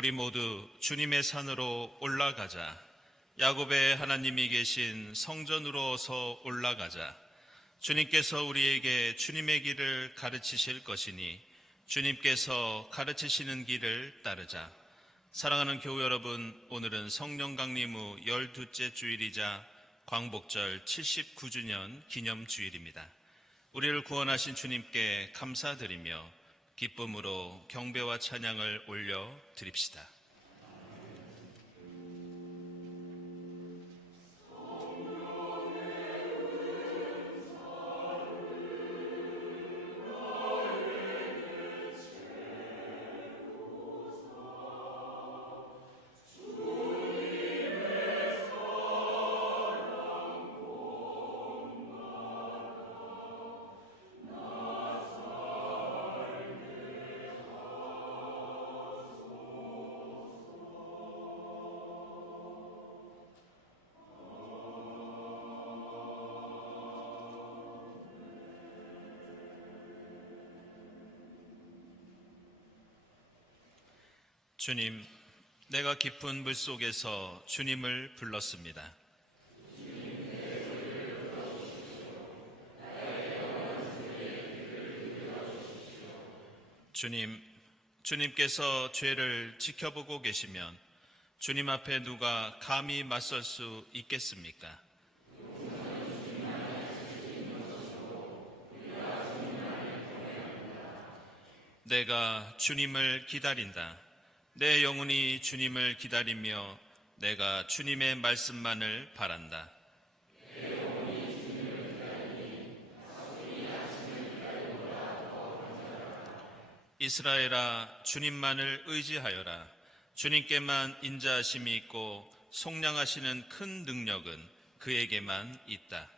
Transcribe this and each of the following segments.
우리 모두 주님의 산으로 올라가자. 야곱의 하나님이 계신 성전으로 어서 올라가자. 주님께서 우리에게 주님의 길을 가르치실 것이니 주님께서 가르치시는 길을 따르자. 사랑하는 교우 여러분, 오늘은 성령 강림 후 12째 주일이자 광복절 79주년 기념주일입니다. 우리를 구원하신 주님께 감사드리며 기쁨으로 경배와 찬양을 올려 드립시다. 주님, 내가 깊은 물속에서 주님을 불렀습니다. 주님, 주님께서 죄를 지켜보고 계시면 주님 앞에 누가 감히 맞설 수 있겠습니까? 내가 주님을 기다린다. 내 영혼이 주님을 기다리며 내가 주님의 말씀만을 바란다. 이스라엘아, 주님만을 의지하여라. 주님께만 인자하심이 있고 속량하시는 큰 능력은 그에게만 있다.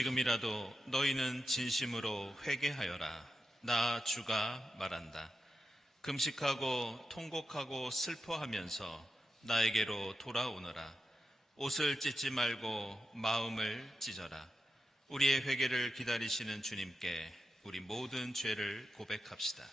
지금이라도 너희는 진심으로 회개하여라. 나 주가 말한다. 금식하고 통곡하고 슬퍼하면서 나에게로 돌아오너라. 옷을 찢지 말고 마음을 찢어라. 우리의 회개를 기다리시는 주님께 우리 모든 죄를 고백합시다.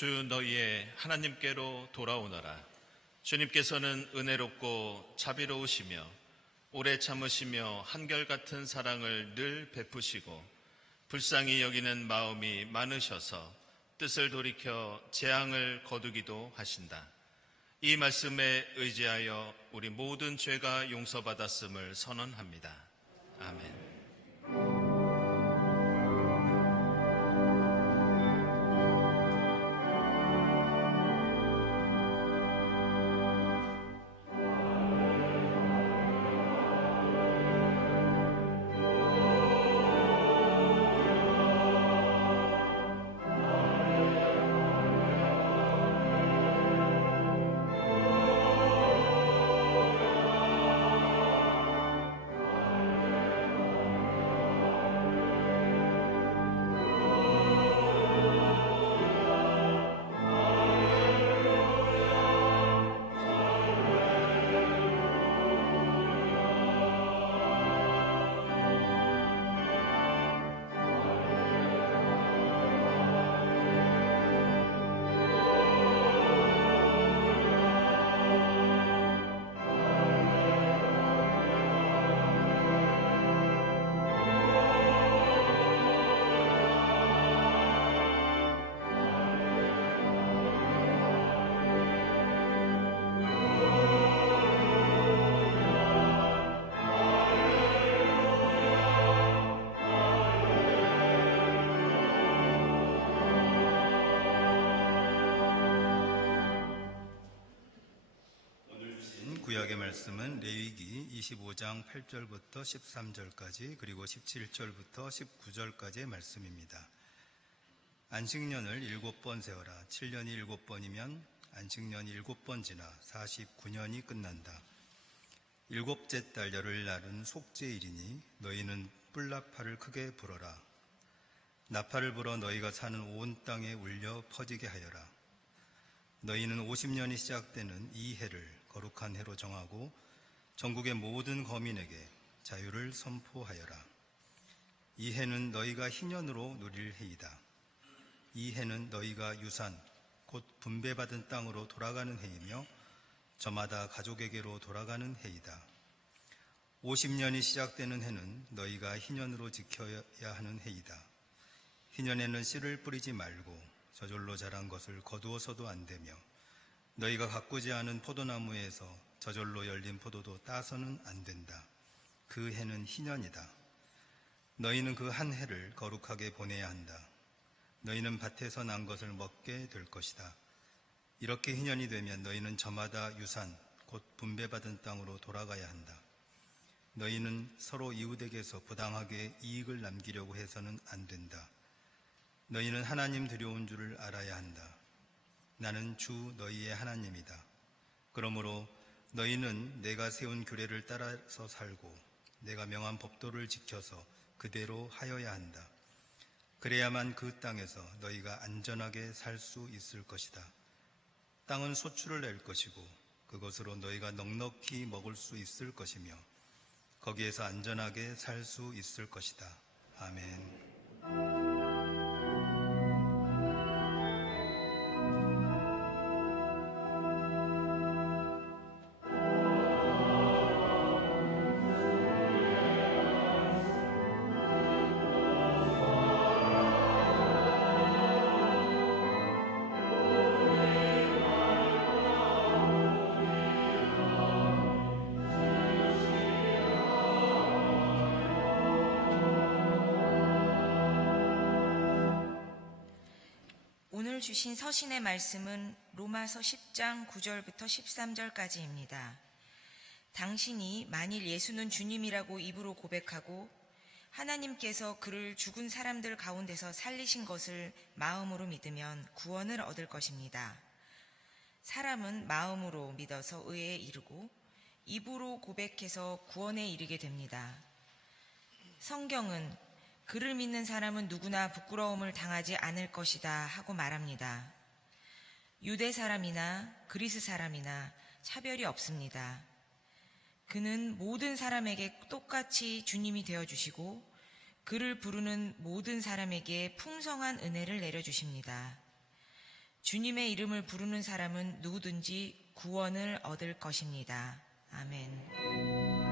주 너희의 하나님께로 돌아오너라. 주님께서는 은혜롭고 자비로우시며 오래 참으시며 한결같은 사랑을 늘 베푸시고 불쌍히 여기는 마음이 많으셔서 뜻을 돌이켜 재앙을 거두기도 하신다. 이 말씀에 의지하여 우리 모든 죄가 용서받았음을 선언합니다. 아멘. 구약의 말씀은 레위기 25장 8절부터 13절까지 그리고 17절부터 19절까지의 말씀입니다. 안식년을 7번 세워라. 7년이 7번이면 안식년이 7번 지나 49년이 끝난다. 일곱째 달 열흘날은 속죄일이니 너희는 뿔나팔을 크게 불어라. 나팔을 불어 너희가 사는 온 땅에 울려 퍼지게 하여라. 너희는 50년이 시작되는 이 해를 거룩한 해로 정하고 전국의 모든 거민에게 자유를 선포하여라. 이 해는 너희가 희년으로 누릴 해이다. 이 해는 너희가 유산 곧 분배받은 땅으로 돌아가는 해이며 저마다 가족에게로 돌아가는 해이다. 50년이 시작되는 해는 너희가 희년으로 지켜야 하는 해이다. 희년에는 씨를 뿌리지 말고 저절로 자란 것을 거두어서도 안 되며 너희가 가꾸지 않은 포도나무에서 저절로 열린 포도도 따서는 안 된다. 그 해는 희년이다. 너희는 그 한 해를 거룩하게 보내야 한다. 너희는 밭에서 난 것을 먹게 될 것이다. 이렇게 희년이 되면 너희는 저마다 유산 곧 분배받은 땅으로 돌아가야 한다. 너희는 서로 이웃에게서 부당하게 이익을 남기려고 해서는 안 된다. 너희는 하나님 두려운 줄을 알아야 한다. 나는 주 너희의 하나님이다. 그러므로 너희는 내가 세운 규례를 따라서 살고 내가 명한 법도를 지켜서 그대로 하여야 한다. 그래야만 그 땅에서 너희가 안전하게 살 수 있을 것이다. 땅은 소출을 낼 것이고 그것으로 너희가 넉넉히 먹을 수 있을 것이며 거기에서 안전하게 살 수 있을 것이다. 아멘. 오늘 주신 서신의 말씀은 로마서 10장 9절부터 13절까지입니다. 당신이 만일 예수는 주님이라고 입으로 고백하고 하나님께서 그를 죽은 사람들 가운데서 살리신 것을 마음으로 믿으면 구원을 얻을 것입니다. 사람은 마음으로 믿어서 의에 이르고 입으로 고백해서 구원에 이르게 됩니다. 성경은 그를 믿는 사람은 누구나 부끄러움을 당하지 않을 것이다 하고 말합니다. 유대 사람이나 그리스 사람이나 차별이 없습니다. 그는 모든 사람에게 똑같이 주님이 되어주시고 그를 부르는 모든 사람에게 풍성한 은혜를 내려주십니다. 주님의 이름을 부르는 사람은 누구든지 구원을 얻을 것입니다. 아멘.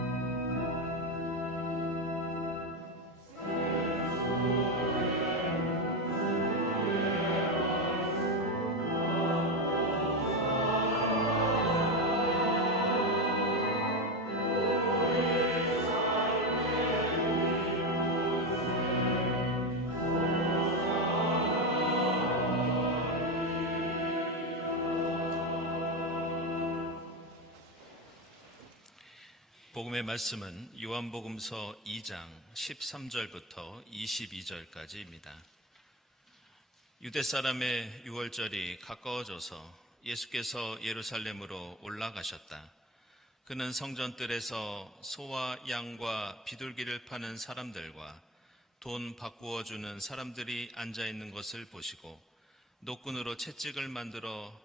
복음의 말씀은 요한복음서 2장 13절부터 22절까지입니다. 유대 사람의 유월절이 가까워져서 예수께서 예루살렘으로 올라가셨다. 그는 성전뜰에서 소와 양과 비둘기를 파는 사람들과 돈 바꾸어 주는 사람들이 앉아 있는 것을 보시고 노끈으로 채찍을 만들어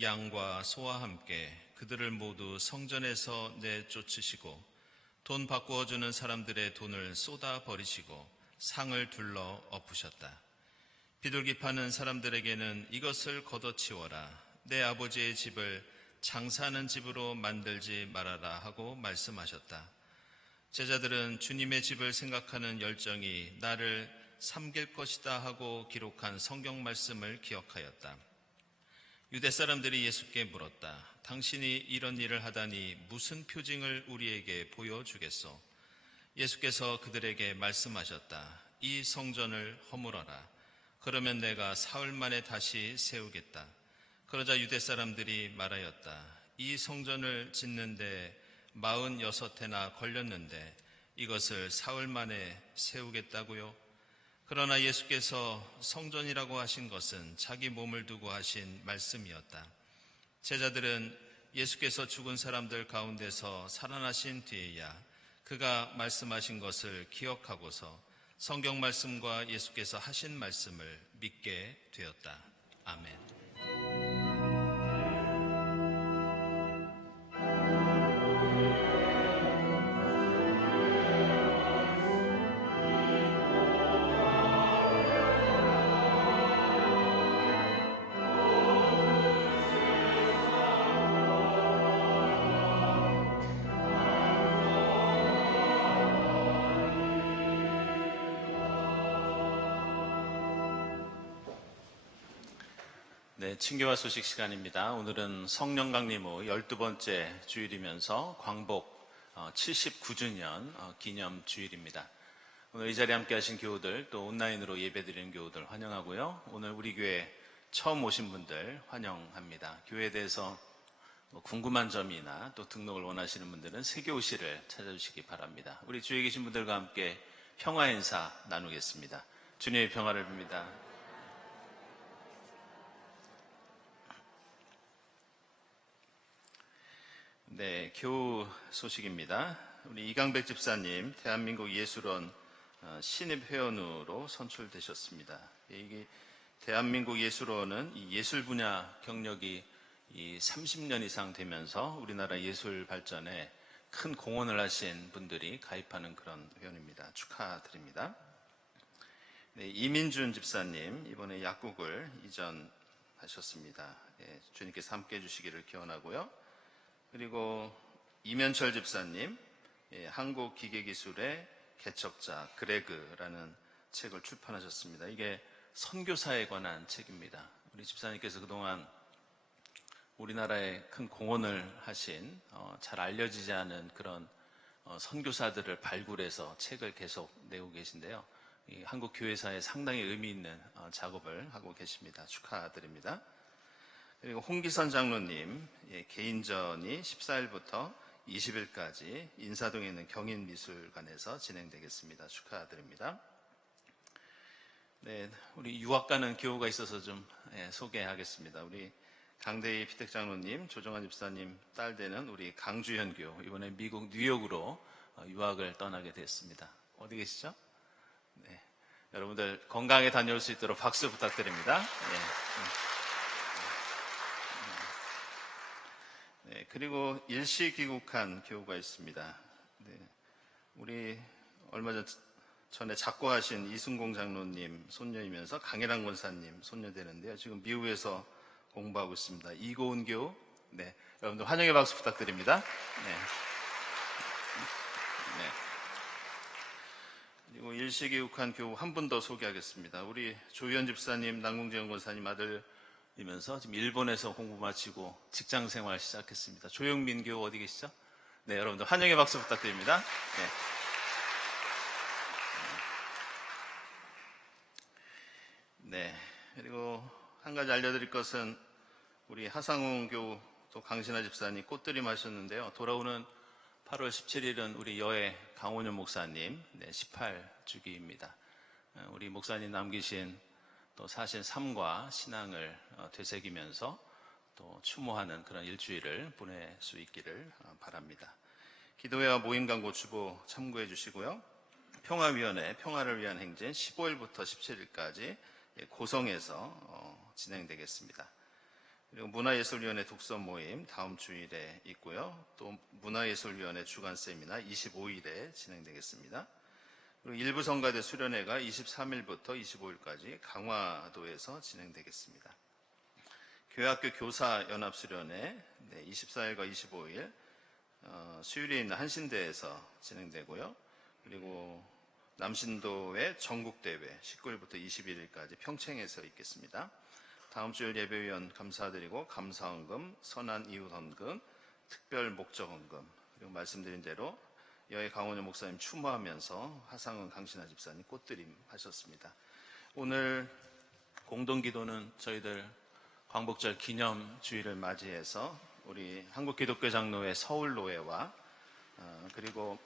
양과 소와 함께 그들을 모두 성전에서 내쫓으시고 돈 바꾸어 주는 사람들의 돈을 쏟아 버리시고 상을 둘러 엎으셨다. 비둘기 파는 사람들에게는 이것을 걷어치워라. 내 아버지의 집을 장사하는 집으로 만들지 말아라 하고 말씀하셨다. 제자들은 주님의 집을 생각하는 열정이 나를 삼킬 것이다 하고 기록한 성경 말씀을 기억하였다. 유대 사람들이 예수께 물었다. 당신이 이런 일을 하다니 무슨 표징을 우리에게 보여주겠소? 예수께서 그들에게 말씀하셨다. 이 성전을 허물어라. 그러면 내가 사흘 만에 다시 세우겠다. 그러자 유대 사람들이 말하였다. 이 성전을 짓는데 46해나 걸렸는데 이것을 사흘 만에 세우겠다고요? 그러나 예수께서 성전이라고 하신 것은 자기 몸을 두고 하신 말씀이었다. 제자들은 예수께서 죽은 사람들 가운데서 살아나신 뒤에야 그가 말씀하신 것을 기억하고서 성경 말씀과 예수께서 하신 말씀을 믿게 되었다. 아멘. 네, 친교와 소식 시간입니다. 오늘은 성령 강림후 12번째 주일이면서 광복 79주년 기념 주일입니다. 오늘 이 자리에 함께 하신 교우들, 또 온라인으로 예배드리는 교우들 환영하고요. 오늘 우리 교회 처음 오신 분들 환영합니다. 교회에 대해서 궁금한 점이나 또 등록을 원하시는 분들은 세교실을 찾아주시기 바랍니다. 우리 주위에 계신 분들과 함께 평화 인사 나누겠습니다. 주님의 평화를 빕니다. 네, 교우 소식입니다. 우리 이강백 집사님, 대한민국 예술원 신입 회원으로 선출되셨습니다. 이게 대한민국 예술원은 이 예술 분야 경력이 30년 이상 되면서 우리나라 예술 발전에 큰 공헌을 하신 분들이 가입하는 그런 회원입니다. 축하드립니다. 네, 이민준 집사님, 이번에 약국을 이전하셨습니다. 예, 주님께서 함께 해주시기를 기원하고요. 그리고 이면철 집사님, 예, 한국기계기술의 개척자 그레그라는 책을 출판하셨습니다. 이게 선교사에 관한 책입니다. 우리 집사님께서 그동안 우리나라에 큰 공헌을 하신 잘 알려지지 않은 그런 선교사들을 발굴해서 책을 계속 내고 계신데요. 이 한국 교회사에 상당히 의미 있는 작업을 하고 계십니다. 축하드립니다. 그리고 홍기선 장로님, 예, 개인전이 14일부터 20일까지 인사동에 있는 경인미술관에서 진행되겠습니다. 축하드립니다. 네, 우리 유학 가는 교우가 있어서 좀 소개하겠습니다. 우리 강대희 피택장로님, 조정환 집사님 딸 되는 우리 강주현 교우, 이번에 미국 뉴욕으로 유학을 떠나게 됐습니다. 어디 계시죠? 네, 여러분들 건강하게 다녀올 수 있도록 박수 부탁드립니다. 네, 그리고 일시 귀국한 교우가 있습니다. 네, 우리 얼마 전에 작고하신 이순공 장로님 손녀이면서 강혜랑 권사님 손녀 되는데요. 지금 미국에서 공부하고 있습니다. 이고은 교우, 네, 여러분들 환영의 박수 부탁드립니다. 네. 네. 그리고 일시 귀국한 교우 한 분 더 소개하겠습니다. 우리 조희연 집사님, 남궁재영 권사님 아들이면서 지금 일본에서 공부 마치고 직장 생활 시작했습니다. 조영민 교우 어디 계시죠? 네, 여러분들 환영의 박수 부탁드립니다. 네. 네, 그리고 한 가지 알려드릴 것은 우리 하상훈 교우 또 강신하 집사님 꽃들임 하셨는데요. 돌아오는 8월 17일은 우리 여의 강원현 목사님 18주기입니다. 우리 목사님 남기신 또 사실 삶과 신앙을 되새기면서 또 추모하는 그런 일주일을 보낼 수 있기를 바랍니다. 기도회와 모임 광고 주보 참고해 주시고요. 평화위원회 평화를 위한 행진 15일부터 17일까지 고성에서 진행되겠습니다. 그리고 문화예술위원회 독서 모임 다음 주일에 있고요. 또 문화예술위원회 주간 세미나 25일에 진행되겠습니다. 그리고 일부 성가대 수련회가 23일부터 25일까지 강화도에서 진행되겠습니다. 교회학교 교사연합수련회 24일과 25일 수유리에 있는 한신대에서 진행되고요. 그리고 남신도의 전국대회 19일부터 21일까지 평창에서 있겠습니다. 다음 주일 예배위원 감사드리고 감사헌금, 선한이웃헌금, 특별목적헌금, 그리고 말씀드린 대로 여의 강원효 목사님 추모하면서 하상은 강신하 집사님 꽃드림 하셨습니다. 오늘 공동기도는 저희들 광복절 기념주일을 맞이해서 우리 한국기독교 장로회 서울노회와 그리고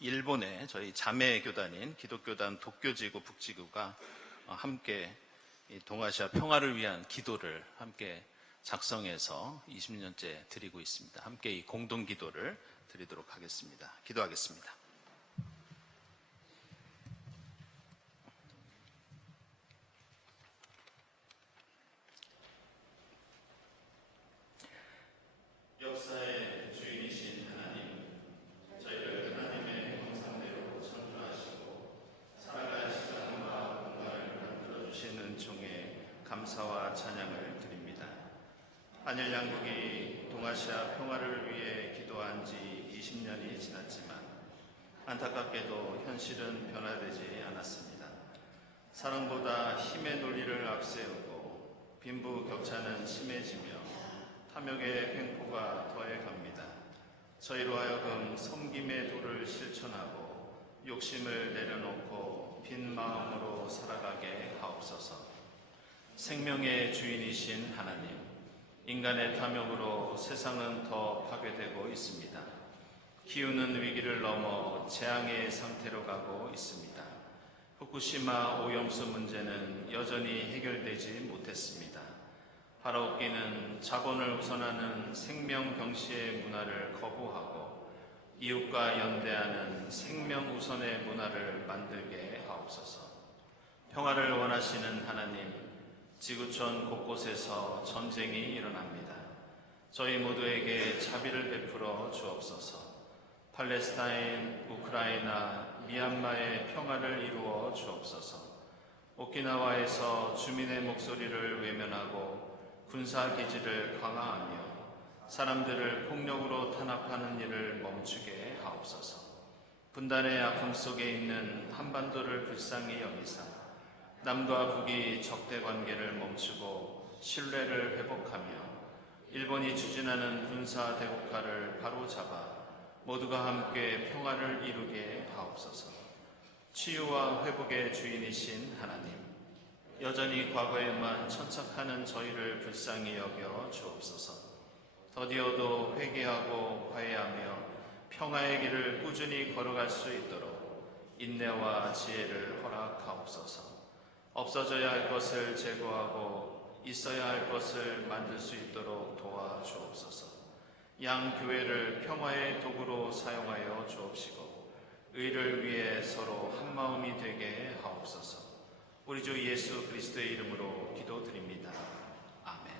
일본의 저희 자매교단인 기독교단 도쿄지구 북지구가 함께 이 동아시아 평화를 위한 기도를 함께 작성해서 20년째 드리고 있습니다. 함께 이 공동기도를 드리도록 하겠습니다. 기도하겠습니다. 역사의 주인이신 하나님, 저희를 하나님의 형상대로 창조하시고 살아갈 시간과 공간을 만들어주신 은총에 감사와 찬양을 드립니다. 한일 양국이 동아시아 평화를 위해 기도한 지 20년이 지났지만 안타깝게도 현실은 변화되지 않았습니다. 사랑보다 힘의 논리를 앞세우고 빈부격차는 심해지며 탐욕의 횡포가 더해갑니다. 저희로 하여금 섬김의 도를 실천하고 욕심을 내려놓고 빈 마음으로 살아가게 하옵소서. 생명의 주인이신 하나님, 인간의 탐욕으로 세상은 더 파괴되고 있습니다. 기후는 위기를 넘어 재앙의 상태로 가고 있습니다. 후쿠시마 오염수 문제는 여전히 해결되지 못했습니다. 하라오키는 자본을 우선하는 생명 경시의 문화를 거부하고 이웃과 연대하는 생명 우선의 문화를 만들게 하옵소서. 평화를 원하시는 하나님, 지구촌 곳곳에서 전쟁이 일어납니다. 저희 모두에게 자비를 베풀어 주옵소서. 팔레스타인, 우크라이나, 미얀마의 평화를 이루어 주옵소서. 오키나와에서 주민의 목소리를 외면하고 군사기지를 강화하며 사람들을 폭력으로 탄압하는 일을 멈추게 하옵소서. 분단의 아픔 속에 있는 한반도를 불쌍히 여기사 남과 북이 적대 관계를 멈추고 신뢰를 회복하며 일본이 추진하는 군사 대국화를 바로잡아 모두가 함께 평화를 이루게 하옵소서. 치유와 회복의 주인이신 하나님, 여전히 과거에만 천착하는 저희를 불쌍히 여겨 주옵소서. 더디어도 회개하고 화해하며 평화의 길을 꾸준히 걸어갈 수 있도록 인내와 지혜를 허락하옵소서. 없어져야 할 것을 제거하고 있어야 할 것을 만들 수 있도록 도와주옵소서. 양 교회를 평화의 도구로 사용하여 주옵시고 의를 위해 서로 한마음이 되게 하옵소서. 우리 주 예수 그리스도의 이름으로 기도드립니다. 아멘.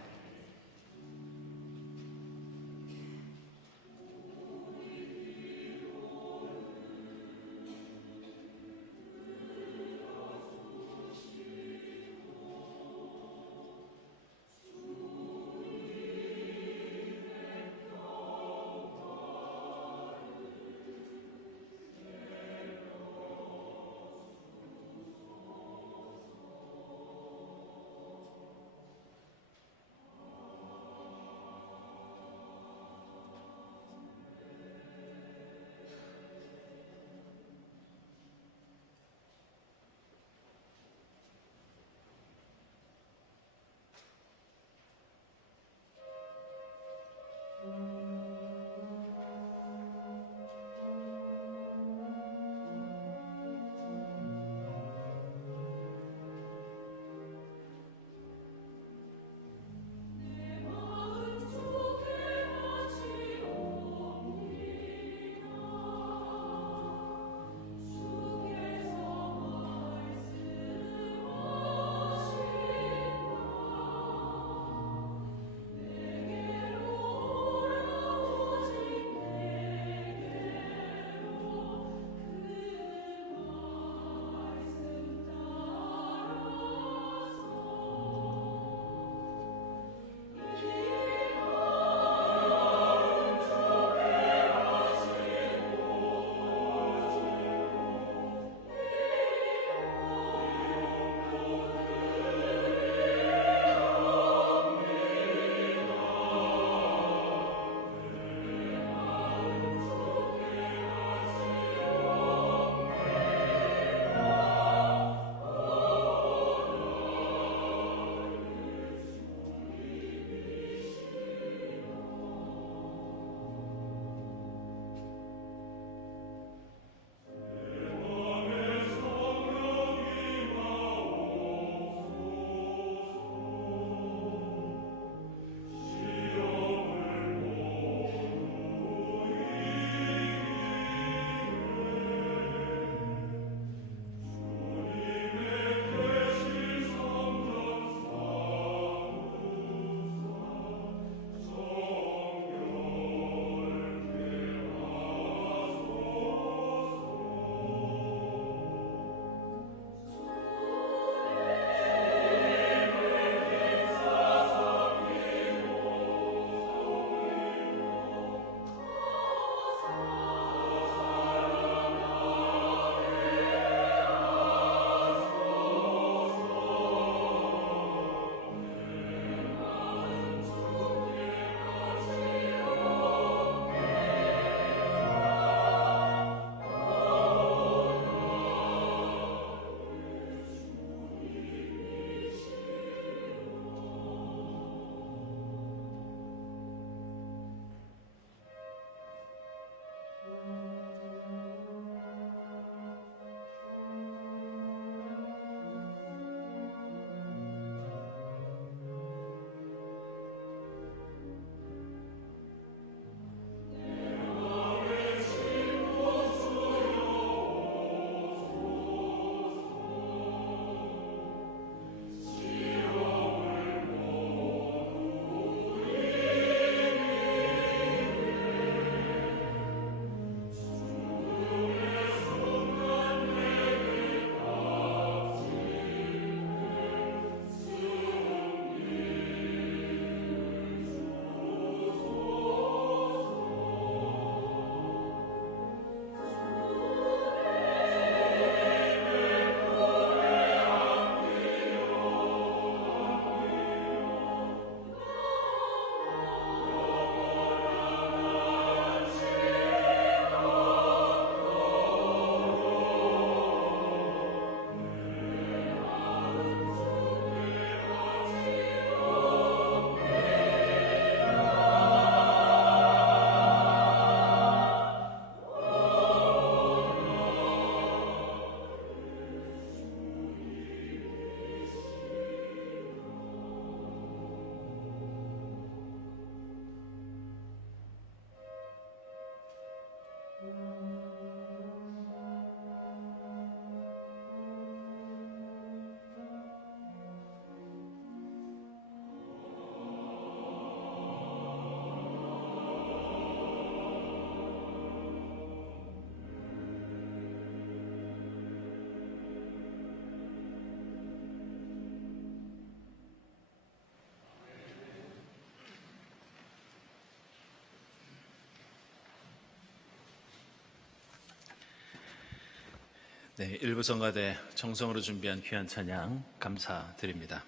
네, 일부 성가대 정성으로 준비한 귀한 찬양 감사드립니다.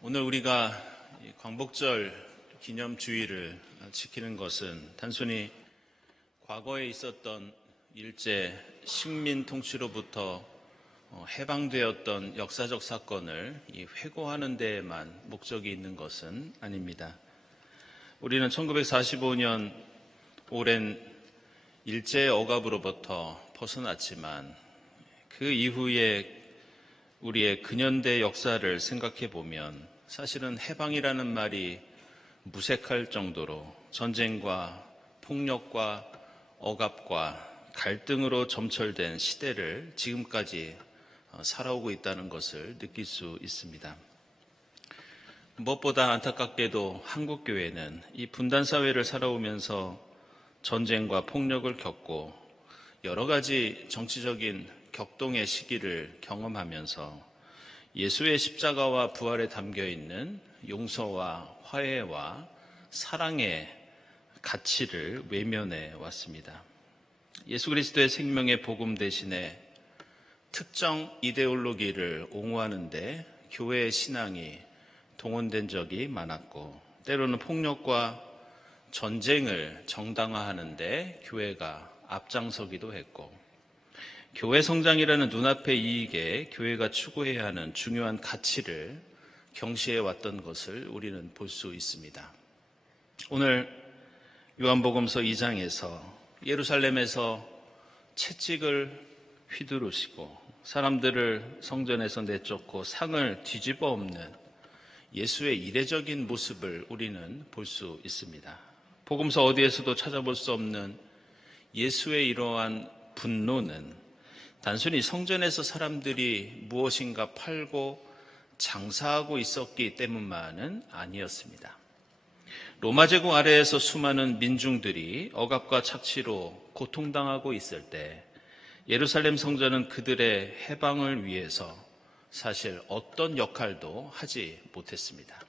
오늘 우리가 이 광복절 기념주의를 지키는 것은 단순히 과거에 있었던 일제 식민 통치로부터 해방되었던 역사적 사건을 회고하는 데에만 목적이 있는 것은 아닙니다. 우리는 1945년 오랜 일제의 억압으로부터 벗어났지만 그 이후에 우리의 근현대 역사를 생각해 보면 사실은 해방이라는 말이 무색할 정도로 전쟁과 폭력과 억압과 갈등으로 점철된 시대를 지금까지 살아오고 있다는 것을 느낄 수 있습니다. 무엇보다 안타깝게도 한국교회는 이 분단사회를 살아오면서 전쟁과 폭력을 겪고 여러 가지 정치적인 격동의 시기를 경험하면서 예수의 십자가와 부활에 담겨있는 용서와 화해와 사랑의 가치를 외면해 왔습니다. 예수 그리스도의 생명의 복음 대신에 특정 이데올로기를 옹호하는데 교회의 신앙이 동원된 적이 많았고 때로는 폭력과 전쟁을 정당화하는데 교회가 앞장서기도 했고 교회 성장이라는 눈앞의 이익에 교회가 추구해야 하는 중요한 가치를 경시해 왔던 것을 우리는 볼 수 있습니다. 오늘 요한복음서 2장에서 예루살렘에서 채찍을 휘두르시고 사람들을 성전에서 내쫓고 상을 뒤집어 엎는 예수의 이례적인 모습을 우리는 볼 수 있습니다. 복음서 어디에서도 찾아볼 수 없는 예수의 이러한 분노는 단순히 성전에서 사람들이 무엇인가 팔고 장사하고 있었기 때문만은 아니었습니다. 로마 제국 아래에서 수많은 민중들이 억압과 착취로 고통당하고 있을 때 예루살렘 성전은 그들의 해방을 위해서 사실 어떤 역할도 하지 못했습니다.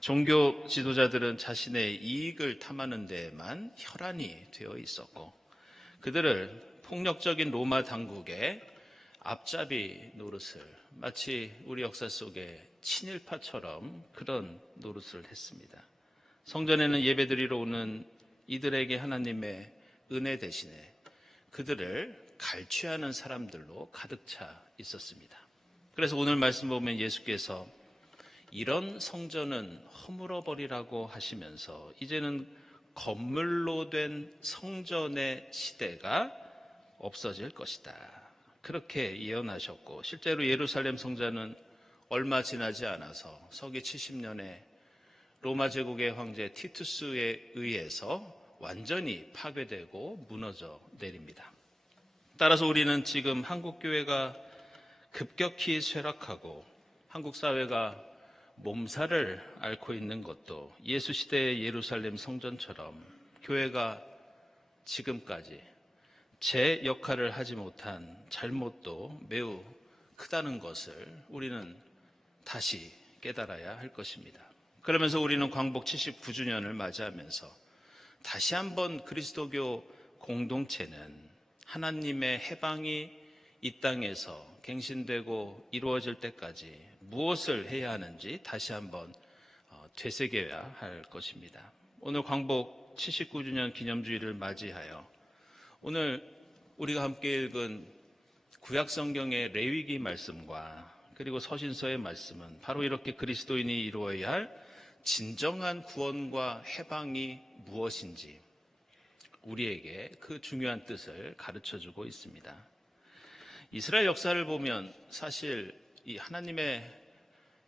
종교 지도자들은 자신의 이익을 탐하는 데에만 혈안이 되어 있었고 그들을 폭력적인 로마 당국의 앞잡이 노릇을 마치 우리 역사 속에 친일파처럼 그런 노릇을 했습니다. 성전에는 예배드리러 오는 이들에게 하나님의 은혜 대신에 그들을 갈취하는 사람들로 가득 차 있었습니다. 그래서 오늘 말씀 보면 예수께서 이런 성전은 허물어 버리라고 하시면서 이제는 건물로 된 성전의 시대가 없어질 것이다. 그렇게 예언하셨고 실제로 예루살렘 성전은 얼마 지나지 않아서 서기 70년에 로마 제국의 황제 티투스에 의해서 완전히 파괴되고 무너져 내립니다. 따라서 우리는 지금 한국교회가 급격히 쇠락하고 한국 사회가 몸살을 앓고 있는 것도 예수 시대의 예루살렘 성전처럼 교회가 지금까지 제 역할을 하지 못한 잘못도 매우 크다는 것을 우리는 다시 깨달아야 할 것입니다. 그러면서 우리는 광복 79주년을 맞이하면서 다시 한번 그리스도교 공동체는 하나님의 해방이 이 땅에서 갱신되고 이루어질 때까지 무엇을 해야 하는지 다시 한번 되새겨야 할 것입니다. 오늘 광복 79주년 기념주의를 맞이하여 오늘 우리가 함께 읽은 구약성경의 레위기 말씀과 그리고 서신서의 말씀은 바로 이렇게 그리스도인이 이루어야 할 진정한 구원과 해방이 무엇인지 우리에게 그 중요한 뜻을 가르쳐주고 있습니다. 이스라엘 역사를 보면 사실 이 하나님의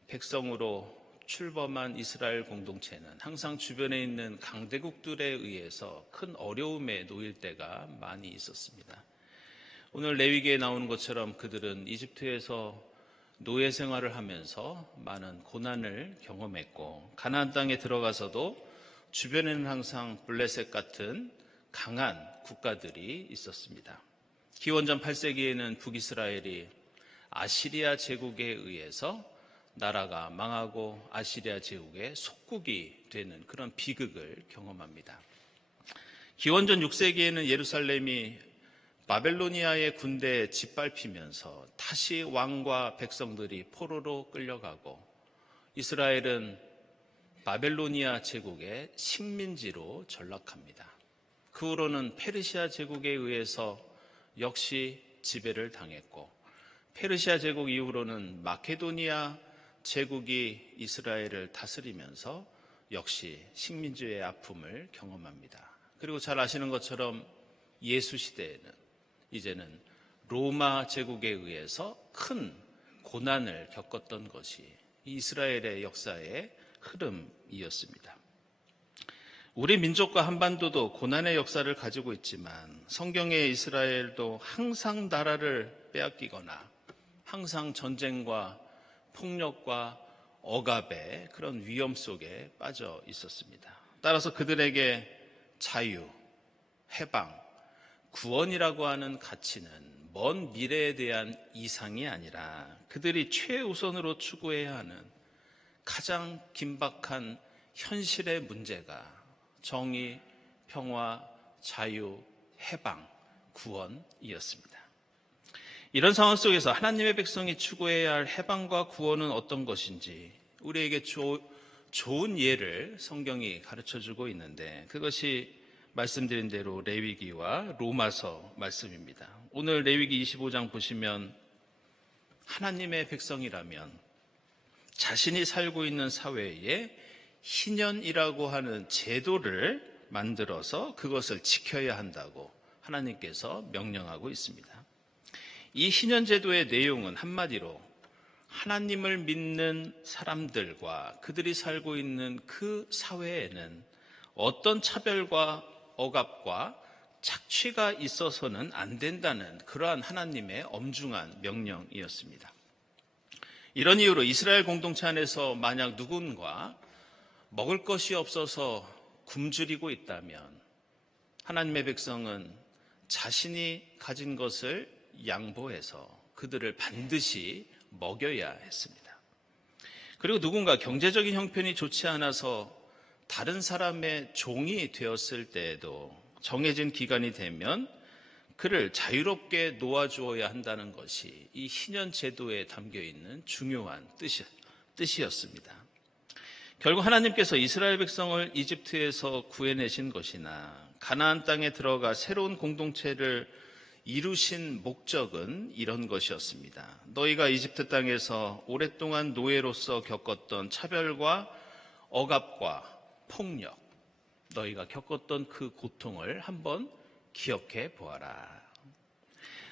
백성으로 출범한 이스라엘 공동체는 항상 주변에 있는 강대국들에 의해서 큰 어려움에 놓일 때가 많이 있었습니다. 오늘 레위기에 나오는 것처럼 그들은 이집트에서 노예 생활을 하면서 많은 고난을 경험했고 가나안 땅에 들어가서도 주변에는 항상 블레셋 같은 강한 국가들이 있었습니다. 기원전 8세기에는 북이스라엘이 아시리아 제국에 의해서 나라가 망하고 아시리아 제국의 속국이 되는 그런 비극을 경험합니다. 기원전 6세기에는 예루살렘이 바벨로니아의 군대에 짓밟히면서 다시 왕과 백성들이 포로로 끌려가고 이스라엘은 바벨로니아 제국의 식민지로 전락합니다. 그 후로는 페르시아 제국에 의해서 역시 지배를 당했고 페르시아 제국 이후로는 마케도니아 제국이 이스라엘을 다스리면서 역시 식민지의 아픔을 경험합니다. 그리고 잘 아시는 것처럼 예수 시대에는 이제는 로마 제국에 의해서 큰 고난을 겪었던 것이 이스라엘의 역사의 흐름이었습니다. 우리 민족과 한반도도 고난의 역사를 가지고 있지만 성경의 이스라엘도 항상 나라를 빼앗기거나 항상 전쟁과 폭력과 억압의 그런 위험 속에 빠져 있었습니다. 따라서 그들에게 자유, 해방, 구원이라고 하는 가치는 먼 미래에 대한 이상이 아니라 그들이 최우선으로 추구해야 하는 가장 긴박한 현실의 문제가 정의, 평화, 자유, 해방, 구원이었습니다. 이런 상황 속에서 하나님의 백성이 추구해야 할 해방과 구원은 어떤 것인지 우리에게 좋은 예를 성경이 가르쳐주고 있는데 그것이 말씀드린 대로 레위기와 로마서 말씀입니다. 오늘 레위기 25장 보시면 하나님의 백성이라면 자신이 살고 있는 사회에 희년이라고 하는 제도를 만들어서 그것을 지켜야 한다고 하나님께서 명령하고 있습니다. 이 희년 제도의 내용은 한마디로 하나님을 믿는 사람들과 그들이 살고 있는 그 사회에는 어떤 차별과 억압과 착취가 있어서는 안 된다는 그러한 하나님의 엄중한 명령이었습니다. 이런 이유로 이스라엘 공동체 안에서 만약 누군가 먹을 것이 없어서 굶주리고 있다면 하나님의 백성은 자신이 가진 것을 양보해서 그들을 반드시 먹여야 했습니다. 그리고 누군가 경제적인 형편이 좋지 않아서 다른 사람의 종이 되었을 때에도 정해진 기간이 되면 그를 자유롭게 놓아주어야 한다는 것이 이 희년 제도에 담겨 있는 중요한 뜻이었습니다. 결국 하나님께서 이스라엘 백성을 이집트에서 구해내신 것이나 가나안 땅에 들어가 새로운 공동체를 이루신 목적은 이런 것이었습니다. 너희가 이집트 땅에서 오랫동안 노예로서 겪었던 차별과 억압과 폭력, 너희가 겪었던 그 고통을 한번 기억해 보아라.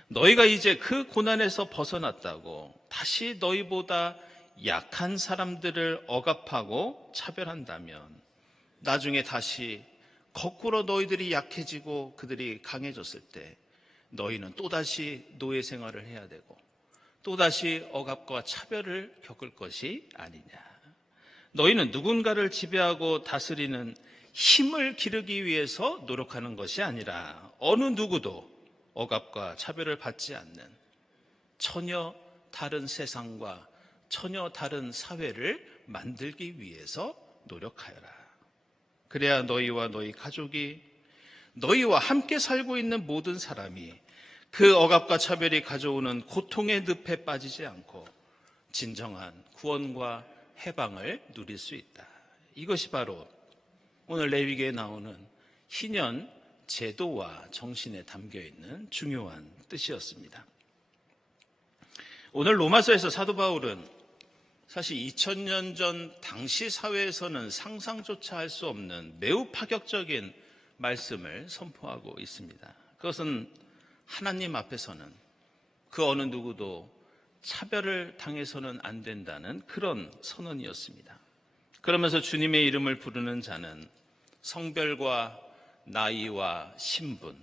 너희가 이제 그 고난에서 벗어났다고 다시 너희보다 약한 사람들을 억압하고 차별한다면 나중에 다시 거꾸로 너희들이 약해지고 그들이 강해졌을 때 너희는 또다시 노예 생활을 해야 되고 또다시 억압과 차별을 겪을 것이 아니냐. 너희는 누군가를 지배하고 다스리는 힘을 기르기 위해서 노력하는 것이 아니라 어느 누구도 억압과 차별을 받지 않는 전혀 다른 세상과 전혀 다른 사회를 만들기 위해서 노력하여라. 그래야 너희와 너희 가족이 너희와 함께 살고 있는 모든 사람이 그 억압과 차별이 가져오는 고통의 늪에 빠지지 않고 진정한 구원과 해방을 누릴 수 있다. 이것이 바로 오늘 레위기에 나오는 희년 제도와 정신에 담겨 있는 중요한 뜻이었습니다. 오늘 로마서에서 사도 바울은 사실 2000년 전 당시 사회에서는 상상조차 할 수 없는 매우 파격적인 말씀을 선포하고 있습니다. 그것은 하나님 앞에서는 그 어느 누구도 차별을 당해서는 안 된다는 그런 선언이었습니다. 그러면서 주님의 이름을 부르는 자는 성별과 나이와 신분,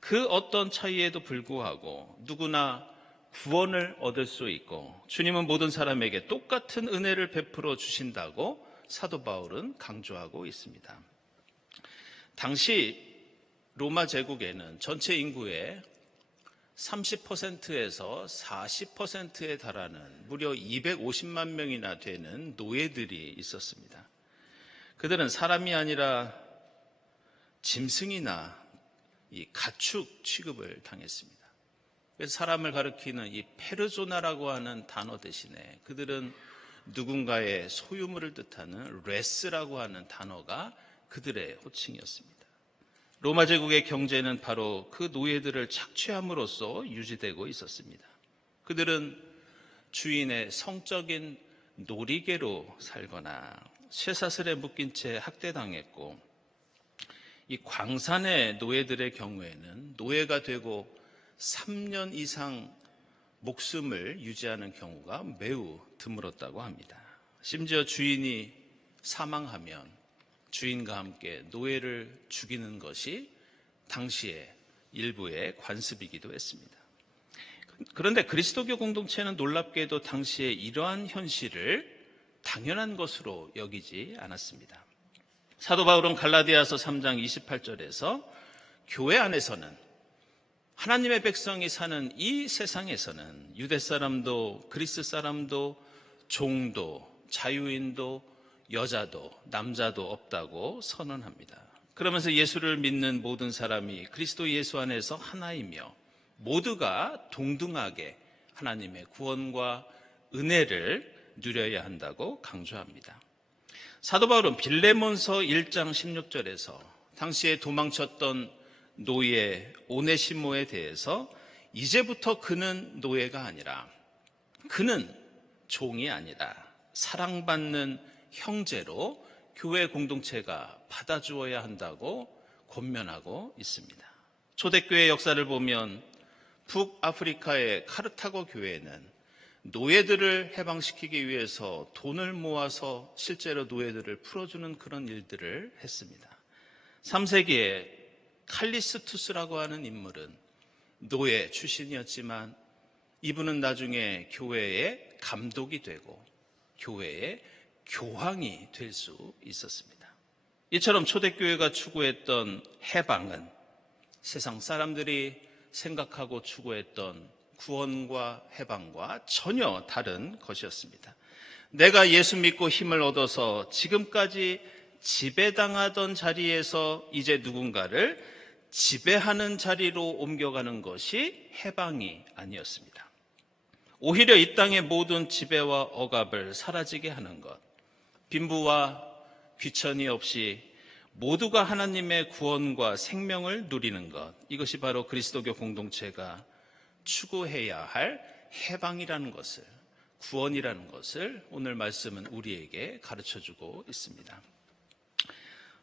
그 어떤 차이에도 불구하고 누구나 구원을 얻을 수 있고 주님은 모든 사람에게 똑같은 은혜를 베풀어 주신다고 사도 바울은 강조하고 있습니다. 당시 로마 제국에는 전체 인구의 30%에서 40%에 달하는 무려 250만 명이나 되는 노예들이 있었습니다. 그들은 사람이 아니라 짐승이나 이 가축 취급을 당했습니다. 그래서 사람을 가리키는 이 페르소나라고 하는 단어 대신에 그들은 누군가의 소유물을 뜻하는 레스라고 하는 단어가 그들의 호칭이었습니다. 로마 제국의 경제는 바로 그 노예들을 착취함으로써 유지되고 있었습니다. 그들은 주인의 성적인 놀이개로 살거나 쇠사슬에 묶인 채 학대당했고, 이 광산의 노예들의 경우에는 노예가 되고 3년 이상 목숨을 유지하는 경우가 매우 드물었다고 합니다. 심지어 주인이 사망하면 주인과 함께 노예를 죽이는 것이 당시의 일부의 관습이기도 했습니다. 그런데 그리스도교 공동체는 놀랍게도 당시에 이러한 현실을 당연한 것으로 여기지 않았습니다. 사도 바울은 갈라디아서 3장 28절에서 교회 안에서는, 하나님의 백성이 사는 이 세상에서는 유대 사람도 그리스 사람도 종도 자유인도 여자도 남자도 없다고 선언합니다. 그러면서 예수를 믿는 모든 사람이 그리스도 예수 안에서 하나이며 모두가 동등하게 하나님의 구원과 은혜를 누려야 한다고 강조합니다. 사도 바울은 빌레몬서 1장 16절에서 당시에 도망쳤던 노예 오네시모에 대해서 이제부터 그는 노예가 아니라, 그는 종이 아니라 사랑받는 형제로 교회 공동체가 받아주어야 한다고 권면하고 있습니다. 초대교회 역사를 보면 북아프리카의 카르타고 교회는 노예들을 해방시키기 위해서 돈을 모아서 실제로 노예들을 풀어주는 그런 일들을 했습니다. 3세기에 칼리스투스라고 하는 인물은 노예 출신이었지만 이분은 나중에 교회의 감독이 되고 교회의 교황이 될 수 있었습니다. 이처럼 초대교회가 추구했던 해방은 세상 사람들이 생각하고 추구했던 구원과 해방과 전혀 다른 것이었습니다. 내가 예수 믿고 힘을 얻어서 지금까지 지배당하던 자리에서 이제 누군가를 지배하는 자리로 옮겨가는 것이 해방이 아니었습니다. 오히려 이 땅의 모든 지배와 억압을 사라지게 하는 것, 빈부와 귀천이 없이 모두가 하나님의 구원과 생명을 누리는 것, 이것이 바로 그리스도교 공동체가 추구해야 할 해방이라는 것을, 구원이라는 것을 오늘 말씀은 우리에게 가르쳐주고 있습니다.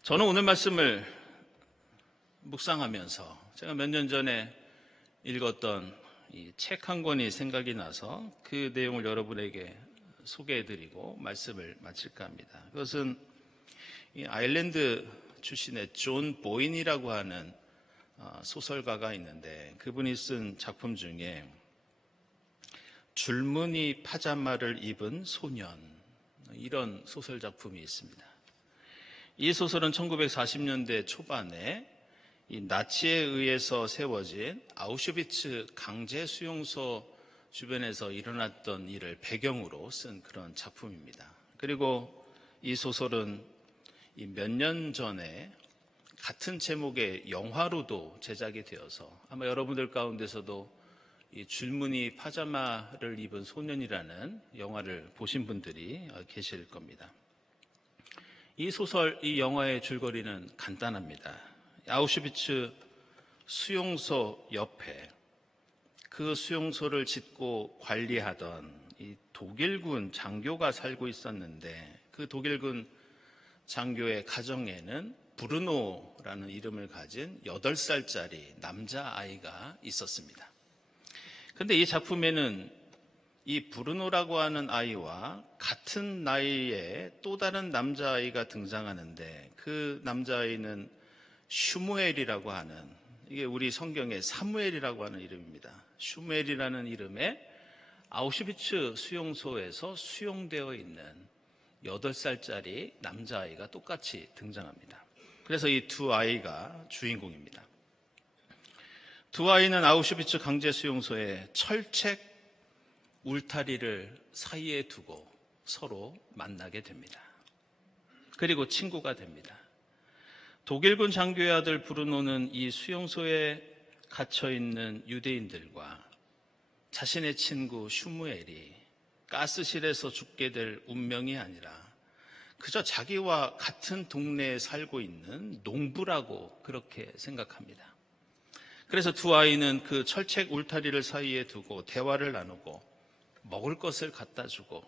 저는 오늘 말씀을 묵상하면서 제가 몇 년 전에 읽었던 이 책 한 권이 생각이 나서 그 내용을 여러분에게 소개해드리고 말씀을 마칠까 합니다. 그것은 이 아일랜드 출신의 존 보인이라고 하는 소설가가 있는데, 그분이 쓴 작품 중에 줄무늬 파자마를 입은 소년, 이런 소설 작품이 있습니다. 이 소설은 1940년대 초반에 이 나치에 의해서 세워진 아우슈비츠 강제 수용소 주변에서 일어났던 일을 배경으로 쓴 그런 작품입니다. 그리고 이 소설은 몇 년 전에 같은 제목의 영화로도 제작이 되어서 아마 여러분들 가운데서도 이 줄무늬 파자마를 입은 소년이라는 영화를 보신 분들이 계실 겁니다. 이 소설, 이 영화의 줄거리는 간단합니다. 아우슈비츠 수용소 옆에 그 수용소를 짓고 관리하던 이 독일군 장교가 살고 있었는데, 그 독일군 장교의 가정에는 브루노라는 이름을 가진 8살짜리 남자아이가 있었습니다. 그런데 이 작품에는 이 브루노라고 하는 아이와 같은 나이에 또 다른 남자아이가 등장하는데, 그 남자아이는 슈무엘이라고 하는, 이게 우리 성경에 사무엘이라고 하는 이름입니다. 슈무엘이라는 이름의 아우슈비츠 수용소에서 수용되어 있는 8살짜리 남자아이가 똑같이 등장합니다. 그래서 이 두 아이가 주인공입니다. 두 아이는 아우슈비츠 강제 수용소에 철책 울타리를 사이에 두고 서로 만나게 됩니다. 그리고 친구가 됩니다. 독일군 장교의 아들 브루노는 이 수용소에 갇혀있는 유대인들과 자신의 친구 슈무엘이 가스실에서 죽게 될 운명이 아니라 그저 자기와 같은 동네에 살고 있는 농부라고 그렇게 생각합니다. 그래서 두 아이는 그 철책 울타리를 사이에 두고 대화를 나누고 먹을 것을 갖다 주고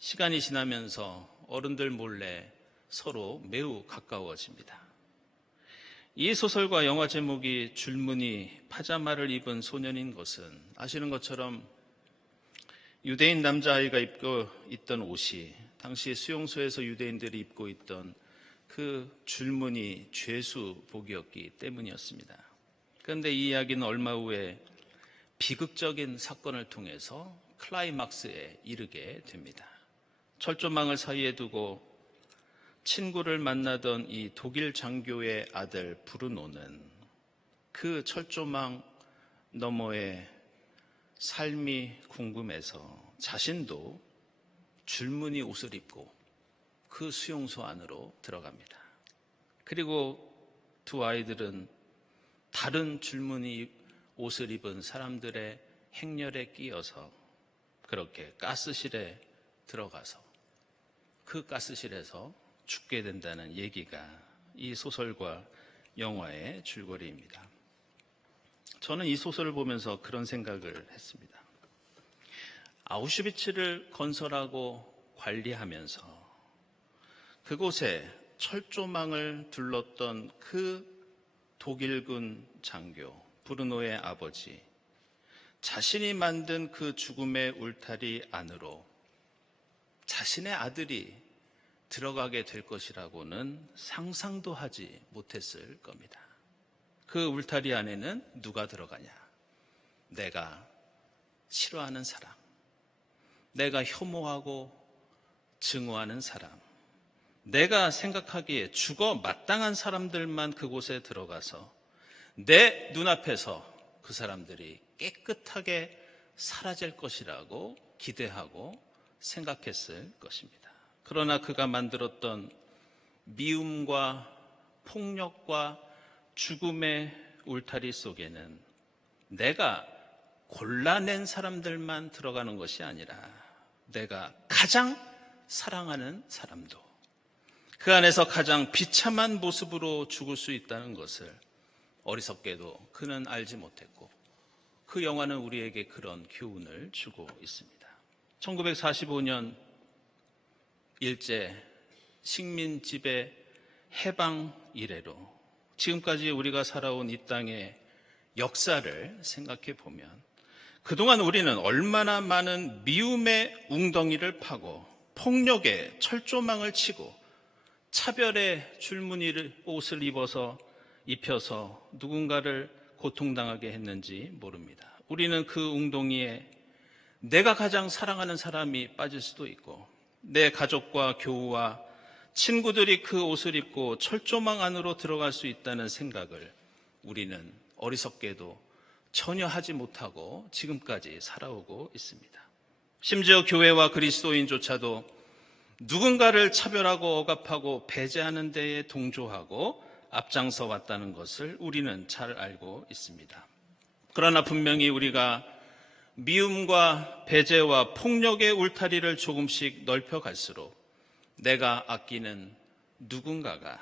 시간이 지나면서 어른들 몰래 서로 매우 가까워집니다. 이 소설과 영화 제목이 줄무늬 파자마를 입은 소년인 것은 아시는 것처럼 유대인 남자아이가 입고 있던 옷이 당시 수용소에서 유대인들이 입고 있던 그 줄무늬 죄수복이었기 때문이었습니다. 그런데 이 이야기는 얼마 후에 비극적인 사건을 통해서 클라이막스에 이르게 됩니다. 철조망을 사이에 두고 친구를 만나던 이 독일 장교의 아들 브루노는 그 철조망 너머의 삶이 궁금해서 자신도 줄무늬 옷을 입고 그 수용소 안으로 들어갑니다. 그리고 두 아이들은 다른 줄무늬 옷을 입은 사람들의 행렬에 끼어서 그렇게 가스실에 들어가서 그 가스실에서 죽게 된다는 얘기가 이 소설과 영화의 줄거리입니다. 저는 이 소설을 보면서 그런 생각을 했습니다. 아우슈비츠를 건설하고 관리하면서 그곳에 철조망을 둘렀던 그 독일군 장교 브루노의 아버지, 자신이 만든 그 죽음의 울타리 안으로 자신의 아들이 들어가게 될 것이라고는 상상도 하지 못했을 겁니다. 그 울타리 안에는 누가 들어가냐? 내가 싫어하는 사람, 내가 혐오하고 증오하는 사람, 내가 생각하기에 죽어 마땅한 사람들만 그곳에 들어가서 내 눈앞에서 그 사람들이 깨끗하게 사라질 것이라고 기대하고 생각했을 것입니다. 그러나 그가 만들었던 미움과 폭력과 죽음의 울타리 속에는 내가 골라낸 사람들만 들어가는 것이 아니라 내가 가장 사랑하는 사람도 그 안에서 가장 비참한 모습으로 죽을 수 있다는 것을 어리석게도 그는 알지 못했고 그 영화는 우리에게 그런 교훈을 주고 있습니다. 1945년 일제 식민지배 해방 이래로 지금까지 우리가 살아온 이 땅의 역사를 생각해 보면 그동안 우리는 얼마나 많은 미움의 웅덩이를 파고 폭력의 철조망을 치고 차별의 줄무늬를 옷을 입혀서 누군가를 고통당하게 했는지 모릅니다. 우리는 그 웅덩이에 내가 가장 사랑하는 사람이 빠질 수도 있고 내 가족과 교우와 친구들이 그 옷을 입고 철조망 안으로 들어갈 수 있다는 생각을 우리는 어리석게도 전혀 하지 못하고 지금까지 살아오고 있습니다. 심지어 교회와 그리스도인조차도 누군가를 차별하고 억압하고 배제하는 데에 동조하고 앞장서 왔다는 것을 우리는 잘 알고 있습니다. 그러나 분명히 우리가 미움과 배제와 폭력의 울타리를 조금씩 넓혀갈수록 내가 아끼는 누군가가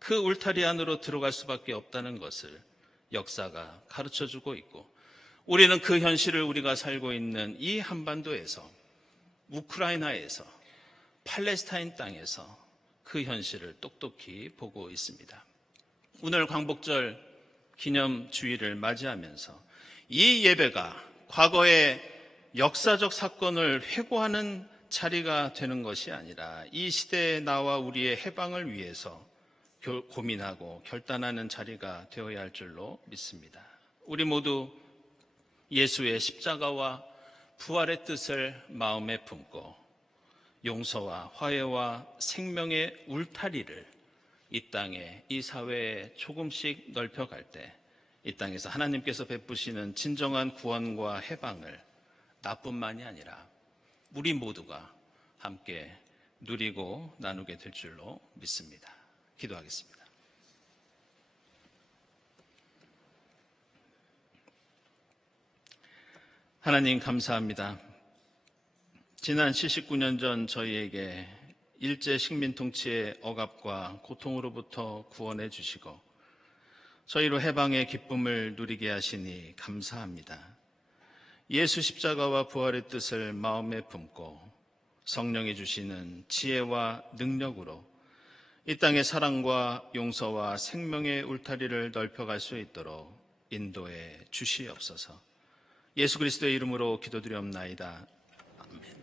그 울타리 안으로 들어갈 수밖에 없다는 것을 역사가 가르쳐주고 있고 우리는 그 현실을 우리가 살고 있는 이 한반도에서 우크라이나에서 팔레스타인 땅에서 그 현실을 똑똑히 보고 있습니다. 오늘 광복절 기념주일을 맞이하면서 이 예배가 과거의 역사적 사건을 회고하는 자리가 되는 것이 아니라 이 시대의 나와 우리의 해방을 위해서 고민하고 결단하는 자리가 되어야 할 줄로 믿습니다. 우리 모두 예수의 십자가와 부활의 뜻을 마음에 품고 용서와 화해와 생명의 울타리를 이 땅에, 이 사회에 조금씩 넓혀갈 때 이 땅에서 하나님께서 베푸시는 진정한 구원과 해방을 나뿐만이 아니라 우리 모두가 함께 누리고 나누게 될 줄로 믿습니다. 기도하겠습니다. 하나님 감사합니다. 지난 79년 전 저희에게 일제 식민 통치의 억압과 고통으로부터 구원해 주시고 저희로 해방의 기쁨을 누리게 하시니 감사합니다. 예수 십자가와 부활의 뜻을 마음에 품고 성령이 주시는 지혜와 능력으로 이 땅의 사랑과 용서와 생명의 울타리를 넓혀갈 수 있도록 인도해 주시옵소서. 예수 그리스도의 이름으로 기도드리옵나이다. 아멘.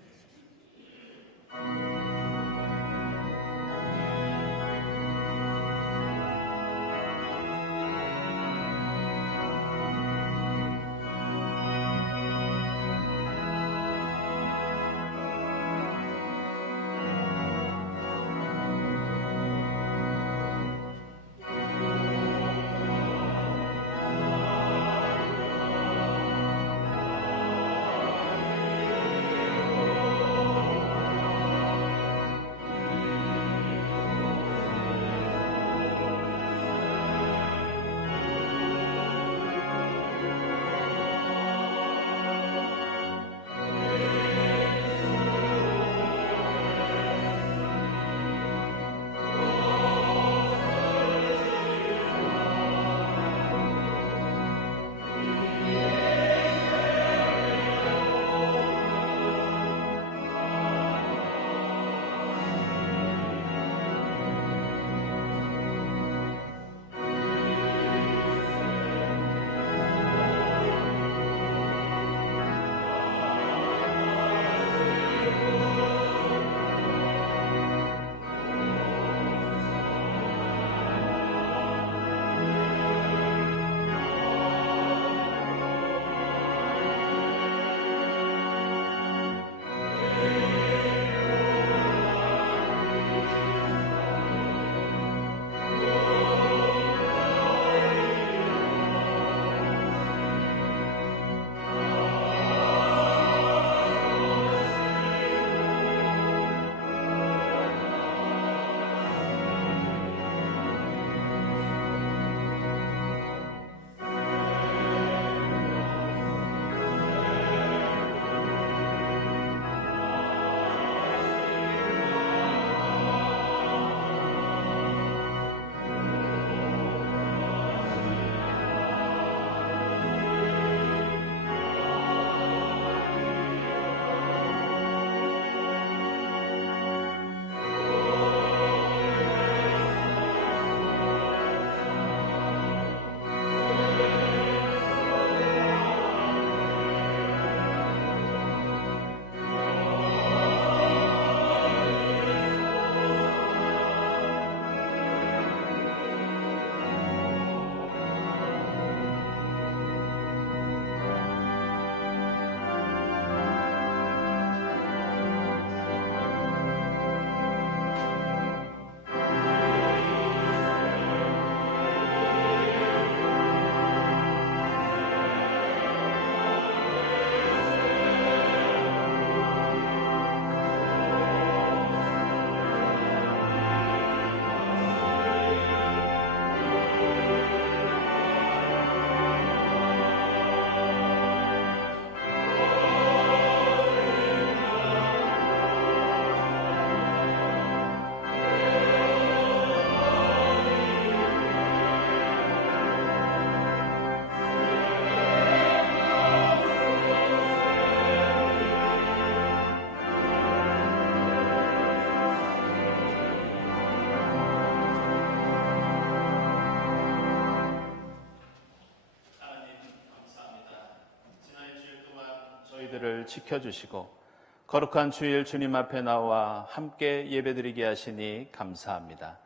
저희들을 지켜주시고 거룩한 주일 주님 앞에 나와 함께 예배드리게 하시니 감사합니다.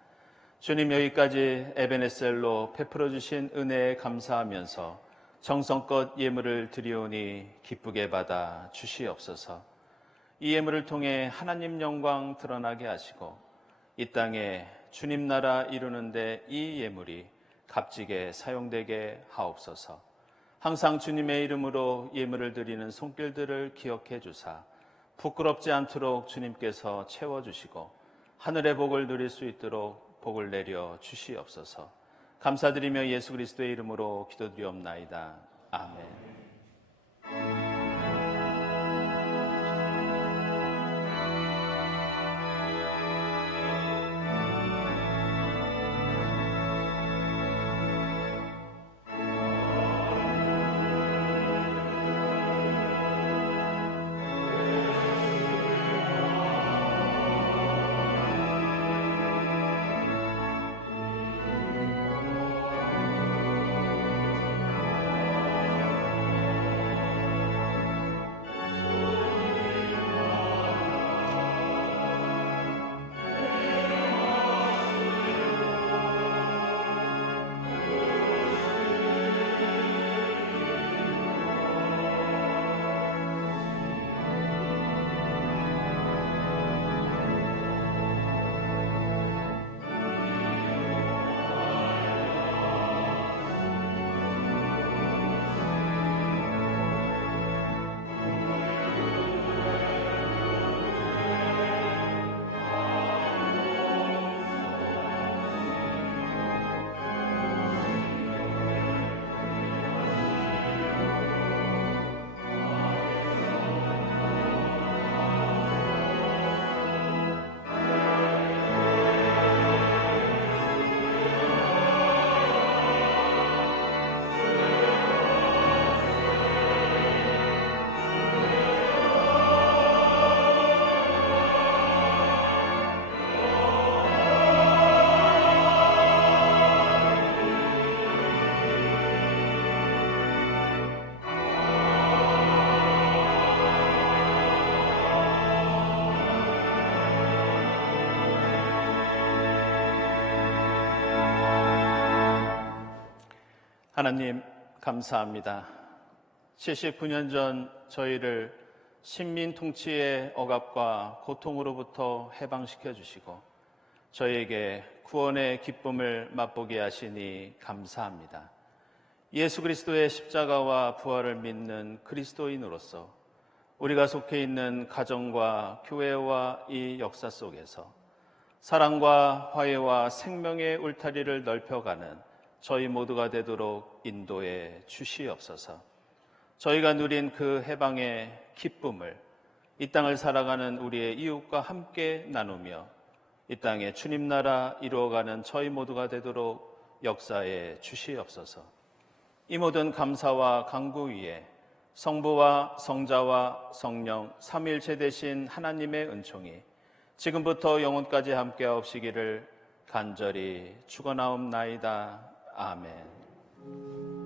주님, 여기까지 에베네셀로 베풀어 주신 은혜에 감사하면서 정성껏 예물을 드리오니 기쁘게 받아 주시옵소서. 이 예물을 통해 하나님 영광 드러나게 하시고 이 땅에 주님 나라 이루는데 이 예물이 값지게 사용되게 하옵소서. 항상 주님의 이름으로 예물을 드리는 손길들을 기억해 주사 부끄럽지 않도록 주님께서 채워주시고 하늘의 복을 누릴 수 있도록 복을 내려 주시옵소서. 감사드리며 예수 그리스도의 이름으로 기도드리옵나이다. 아멘. 하나님 감사합니다. 79년 전 저희를 식민 통치의 억압과 고통으로부터 해방시켜 주시고 저희에게 구원의 기쁨을 맛보게 하시니 감사합니다. 예수 그리스도의 십자가와 부활을 믿는 그리스도인으로서 우리가 속해 있는 가정과 교회와 이 역사 속에서 사랑과 화해와 생명의 울타리를 넓혀가는 저희 모두가 되도록 인도해 주시옵소서. 저희가 누린 그 해방의 기쁨을 이 땅을 살아가는 우리의 이웃과 함께 나누며 이 땅에 주님 나라 이루어가는 저희 모두가 되도록 역사해 주시옵소서. 이 모든 감사와 간구 위에 성부와 성자와 성령 삼위일체 되신 하나님의 은총이 지금부터 영원까지 함께하옵시기를 간절히 축원하옵나이다. 아멘.